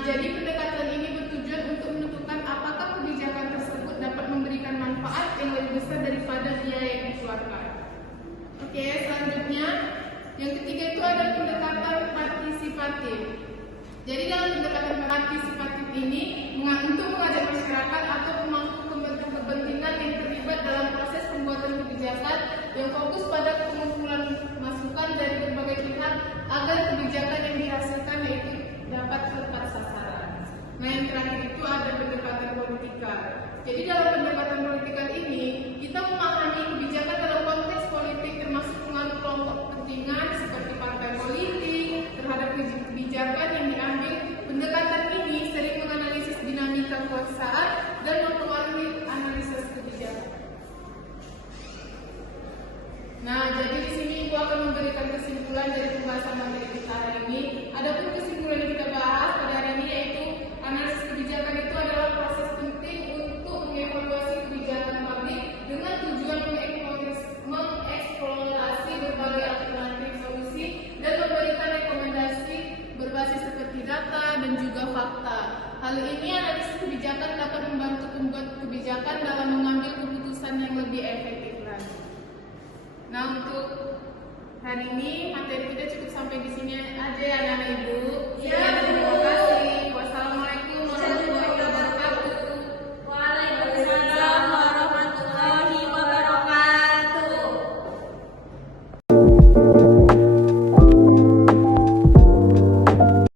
jadi pendekatan ini bertujuan untuk menentukan apakah kebijakan tersebut dapat memberikan manfaat yang lebih besar daripada biaya yang dikeluarkan. Oke, selanjutnya yang ketiga itu ada pendekatan partisipatif. Jadi dalam pendekatan partisipatif ini untuk mengajak masyarakat atau pemangku kepentingan yang terlibat dalam proses pembuatan kebijakan yang fokus pada pengumpulan masukan dari berbagai pihak agar kebijakan yang dihasilkan yaitu dapat tepat sasaran. Nah, yang terakhir itu ada pendekatan politikal. Jadi dalam pendekatan politikal ini kita memahami kebijakan dalam konteks politik termasuk pengaruh kelompok kepentingan seperti partai politik terhadap kebijakan yang diambil. Pendekatan ini sering menganalisis dinamika kekuasaan dan mempengaruhi analisis kebijakan. Nah, jadi di sini Ibu akan memberikan kesimpulan dari pembahasan materi kita hari ini. Adapun kesimpulan yang kita bahas pada hari ini yaitu analisis kebijakan itu adalah proses penting untuk mengevaluasi kebijakan publik dengan tujuan mengeksplorasi berbagai alternatif solusi dan memberikan rekomendasi berbasis seperti data dan juga fakta. Hal ini analisis kebijakan dapat membantu pembuat kebijakan dalam mengambil keputusan yang lebih efektif lagi. Nah, untuk hari ini materi kita cukup sampai di sini aja ya anak-anak Ibu. Iya,